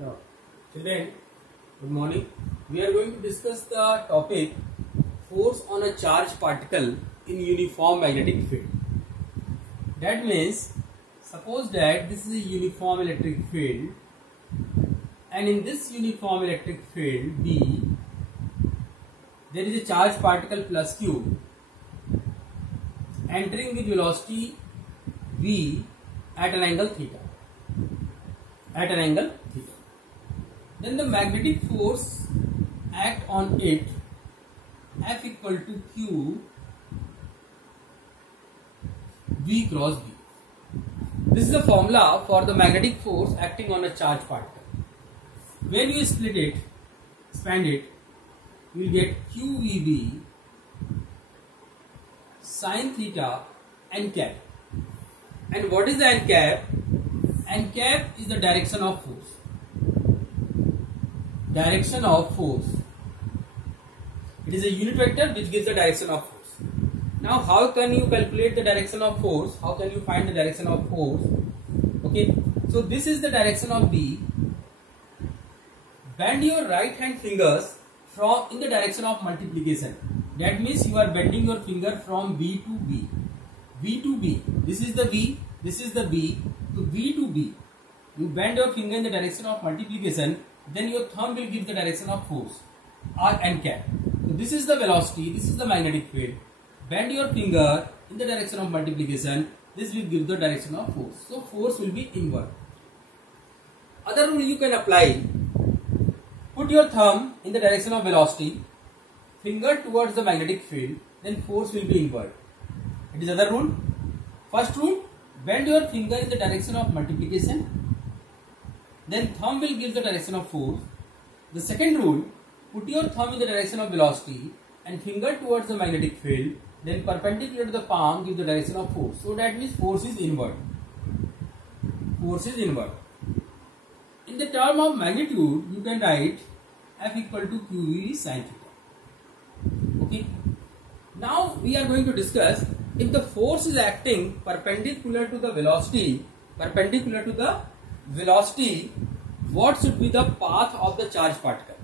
Now, children, good morning. We are going to discuss the topic force on a charged particle in uniform magnetic field. That means, suppose that this is a uniform electric field, and in this uniform electric field B, there is a charged particle plus Q entering with velocity V at an angle theta. Then the magnetic force act on it F equal to Q V cross B. This is the formula for the magnetic force acting on a charged particle. When you expand it, you will get QVB sin theta n cap. And what is the n cap? N cap is the direction of force. Direction of force. It is a unit vector which gives the direction of force. Now, how can you calculate the direction of force? How can you find the direction of force? Okay, so this is the direction of B. Bend your right hand fingers in the direction of multiplication. That means you are bending your finger from B to B. V to B. This is the V. This is the B. To V to B. You bend your finger in the direction of multiplication. Then your thumb will give the direction of force. R n cap. So this is the velocity. This is the magnetic field. Bend your finger in the direction of multiplication. This will give the direction of force. So force will be inward. Other rule you can apply. Put your thumb in the direction of velocity. Finger towards the magnetic field. Then force will be inward. It is other rule. First rule. Bend your finger in the direction of multiplication. Then thumb will give the direction of force. The second rule. Put your thumb in the direction of velocity and finger towards the magnetic field. Then perpendicular to the palm give the direction of force. So that means force is inward. Force is inward. In the term of magnitude, you can write F equal to QV sin theta. Okay. Now we are going to discuss if the force is acting perpendicular to the velocity, what should be the path of the charged particle?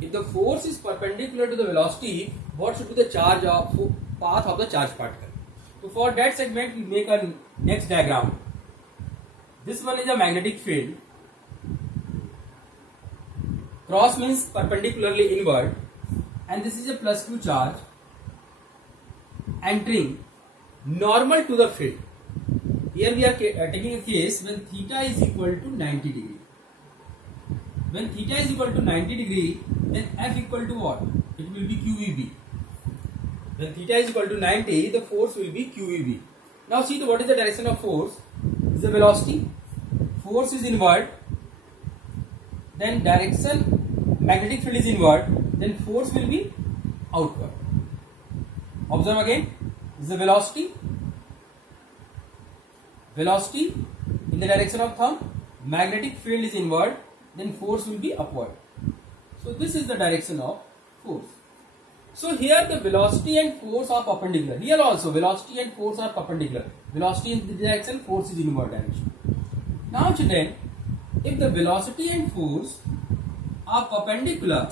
If the force is perpendicular to the velocity, what should be the path of the charged particle? So for that segment, we make a next diagram. This one is a magnetic field. Cross means perpendicularly inward, and this is a plus Q charge entering normal to the field. Here we are taking a case when theta is equal to 90 degree. When theta is equal to 90 degree, then F equal to what? It will be QVB. When theta is equal to 90, the force will be QVB. Now see what is the direction of force? Is the velocity. Force is inward. Then direction, magnetic field is inward. Then force will be outward. Observe again. This is the velocity. Velocity in the direction of thumb. Magnetic field is inward. Then force will be upward. So this is the direction of force. So here the velocity and force are perpendicular. Here also velocity and force are perpendicular. Velocity in this direction, force is inward direction. Now children, if the velocity and force are perpendicular,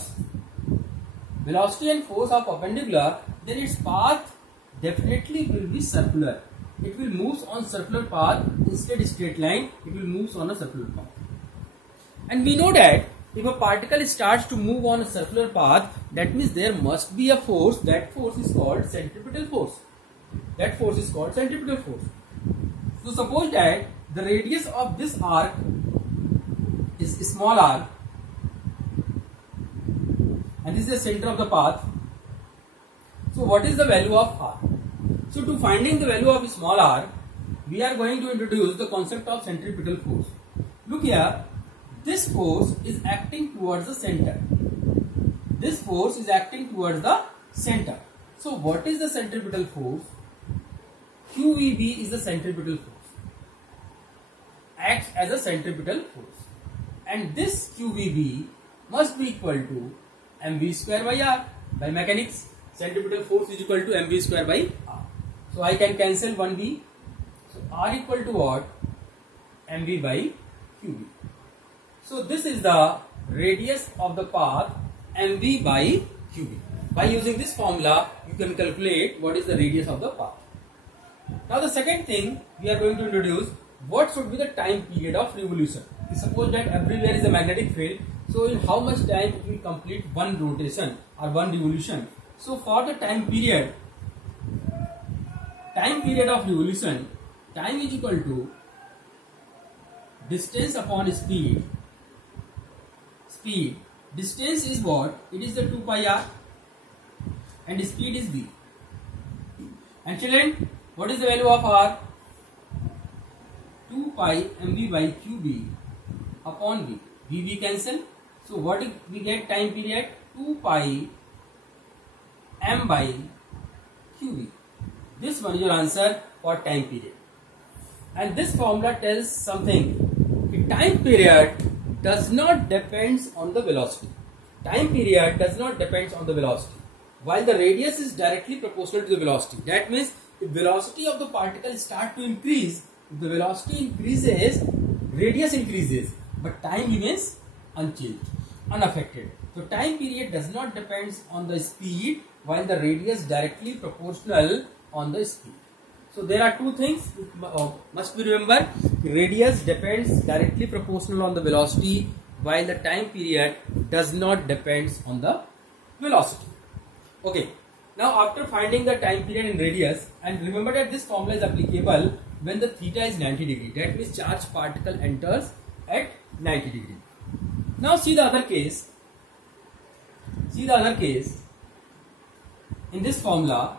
then its path definitely will be circular. It will move on circular path instead of straight line. It will move on a circular path. And we know that if a particle starts to move on a circular path, that means there must be a force. That force is called centripetal force. So suppose that the radius of this arc is small r, and this is the center of the path. So what is the value of r? So to finding the value of small r, we are going to introduce the concept of centripetal force. Look here. This force is acting towards the center. So what is the centripetal force? QVB is the centripetal force. Acts as a centripetal force. And this QVB must be equal to mv square by r. By mechanics, centripetal force is equal to mv square by r. So I can cancel 1v. So R equal to what? mv by qv. So this is the radius of the path mv by qb. By using this formula, you can calculate what is the radius of the path. Now the second thing we are going to introduce, what should be the time period of revolution. Suppose that everywhere is a magnetic field, so in how much time it will complete one rotation or one revolution. So for the time period of revolution, time is equal to distance upon speed. Distance is what? It is the 2 pi r and speed is v. And children, what is the value of r? 2 pi mv by qb upon v. V cancel. So what we get time period? 2 pi m by qb. This one is your answer for time period. And this formula tells something. The time period does not depend on the velocity. Time period does not depend on the velocity. While the radius is directly proportional to the velocity. That means if velocity of the particle start to increase, if the velocity increases, radius increases, but time remains unchanged, unaffected. So time period does not depend on the speed, while the radius directly proportional on the speed. So there are two things must be remember. Radius depends directly proportional on the velocity, while the time period does not depend on the velocity. Okay. Now after finding the time period in radius, and remember that this formula is applicable when the theta is 90 degree. That means charged particle enters at 90 degree. Now see the other case. In this formula,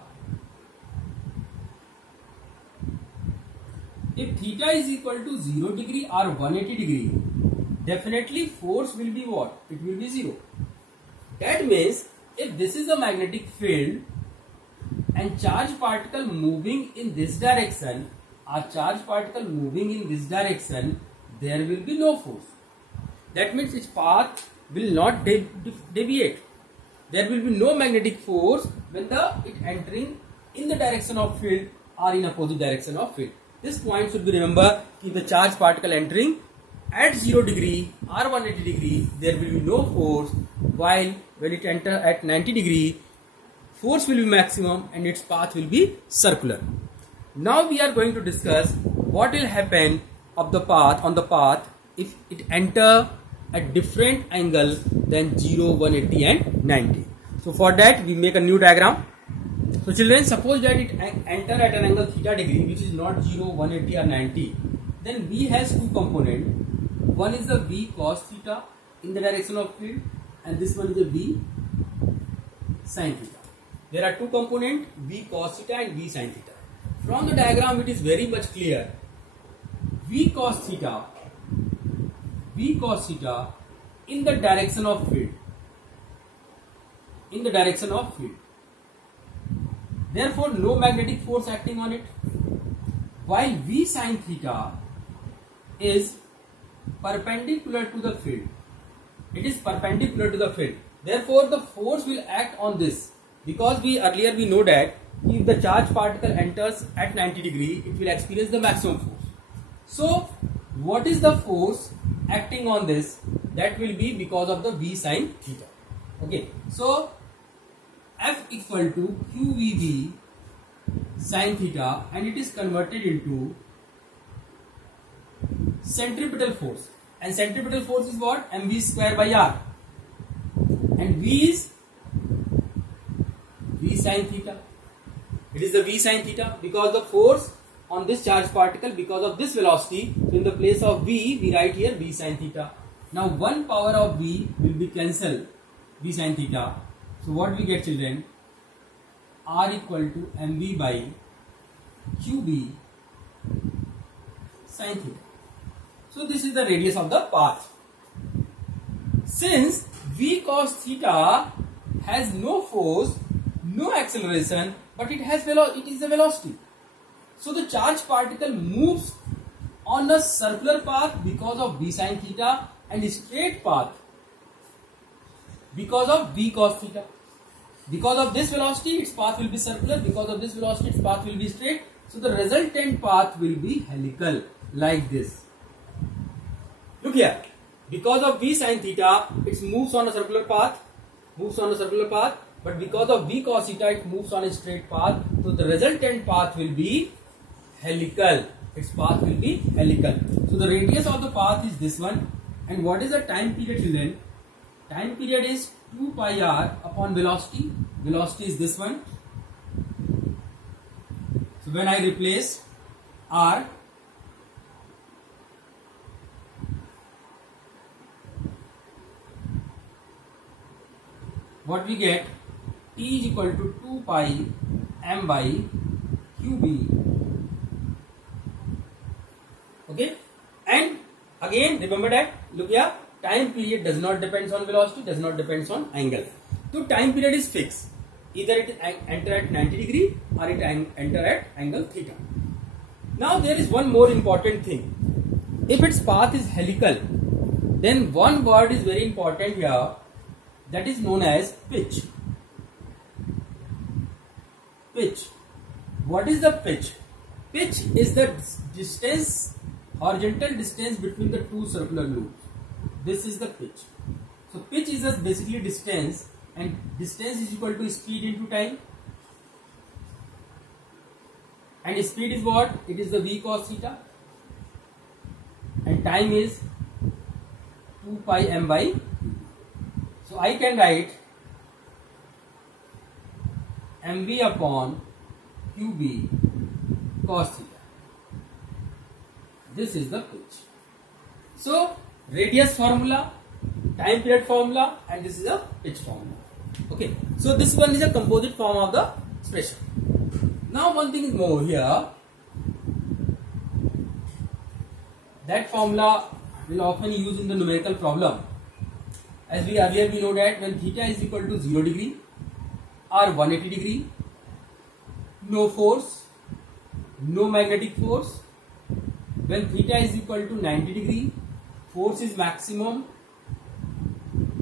if theta is equal to 0 degree or 180 degree, definitely force will be what? It will be 0. That means if this is a magnetic field and charged particle moving in this direction or charged particle moving in this direction, there will be no force. That means its path will not deviate. There will be no magnetic force when it entering in the direction of field or in opposite direction of field. This point should be remembered. If the charged particle entering at 0 degree or 180 degree, there will be no force, while when it enter at 90 degree, force will be maximum and its path will be circular. Now we are going to discuss what will happen on the path if it enter at different angle than 0, 180 and 90. So for that we make a new diagram. So children, suppose that it enter at an angle theta degree, which is not 0, 180 or 90. Then V has two components. One is the V cos theta in the direction of field, and this one is the V sin theta. There are two components, V cos theta and V sin theta. From the diagram it is very much clear. V cos theta in the direction of field. Therefore, no magnetic force acting on it. While V sin theta is perpendicular to the field. It is perpendicular to the field. Therefore, the force will act on this. Because earlier we know that if the charged particle enters at 90 degree, it will experience the maximum force. So, what is the force acting on this? That will be because of the V sin theta. Okay. So, F equal to QVB sin theta, and it is converted into centripetal force. And centripetal force is what? mv square by r. And V is V sin theta. It is the V sin theta because the force on this charged particle because of this velocity. So in the place of V, we write here V sin theta. Now 1 power of V will be cancelled, V sin theta. So what we get, children? R equal to mv by qb sin theta. So this is the radius of the path. Since V cos theta has no force, no acceleration, but it is a velocity. So the charged particle moves on a circular path because of V sin theta, and a straight path because of V cos theta. Because of this velocity, its path will be circular. Because of this velocity, its path will be straight. So the resultant path will be helical, like this. Look here. Because of V sin theta, it moves on a circular path. But because of V cos theta, it moves on a straight path. So the resultant path will be helical. Its path will be helical. So the radius of the path is this one. And what is the time period, children? Time period is 2 pi r upon velocity. Velocity is this one. So when I replace r, what we get? T is equal to 2 pi m by qb. Okay, and again remember that, look here, time period does not depend on velocity, does not depend on angle. So time period is fixed. Either it enter at 90 degree or it enter at angle theta. Now there is one more important thing. If its path is helical, then one word is very important here, that is known as pitch. Pitch. What is the pitch? Pitch is the distance, horizontal distance between the two circular loops. This is the pitch. So pitch is just basically distance, and distance is equal to speed into time. And speed is what? It is the V cos theta. And time is 2 pi m by qb. So I can write mv upon qb cos theta. This is the pitch. So radius formula, time period formula, and this is a pitch formula. Okay, so this one is a composite form of the expression. Now one thing is more here. That formula will often use in the numerical problem. As we earlier we know that when theta is equal to 0 degree or 180 degree, no force, no magnetic force. When theta is equal to 90 degree, force is maximum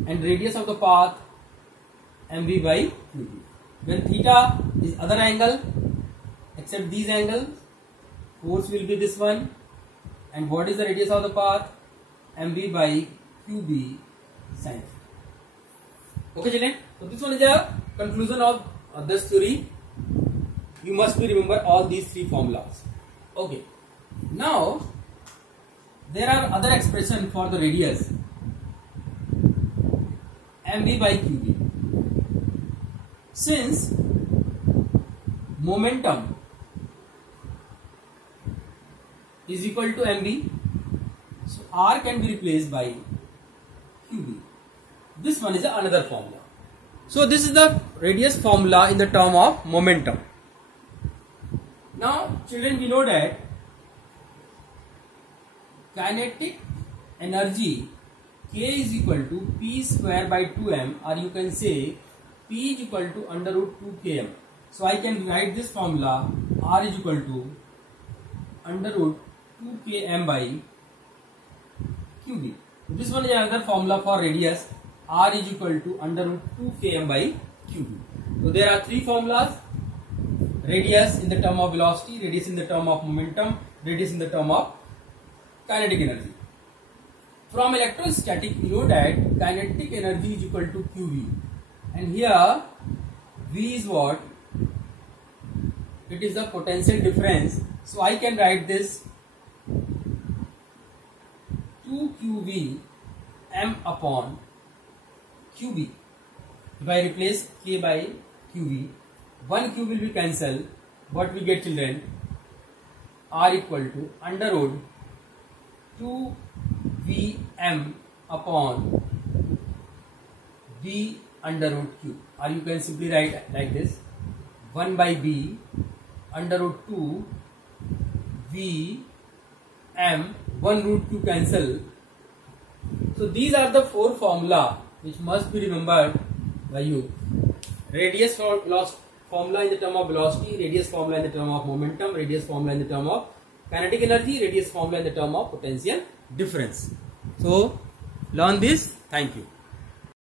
and radius of the path mv by qb. When theta is other angle except these angles, force will be this one, and what is the radius of the path? mv by qb sin. Okay children, so this one is a conclusion of this theory. You must remember all these three formulas. Okay, now there are other expressions for the radius mv by qb. Since momentum is equal to mv, so r can be replaced by qb. This one is another formula. So this is the radius formula in the term of momentum. Now children, we know that kinetic energy K is equal to P square by 2m, or you can say P is equal to under root 2 km. So I can write this formula, R is equal to under root 2 km by qb. So this one is another formula for radius, R is equal to under root 2 km by qb. So there are three formulas: radius in the term of velocity, radius in the term of momentum, radius in the term of kinetic energy. From electrostatic, you know that kinetic energy is equal to qv, and here v is what? It is the potential difference. So I can write this 2qv m upon qb. If I replace k by qv, 1 q will be cancelled. What we get, children? R equal to under root 2 Vm upon b under root q, or you can simply write like this: 1 by b under root 2 v m, 1 root q cancel. So these are the four formula which must be remembered by you. Radius formula in the term of velocity, radius formula in the term of momentum, radius formula in the term of kinetic energy, radius formula in the term of potential difference. So learn this. Thank you.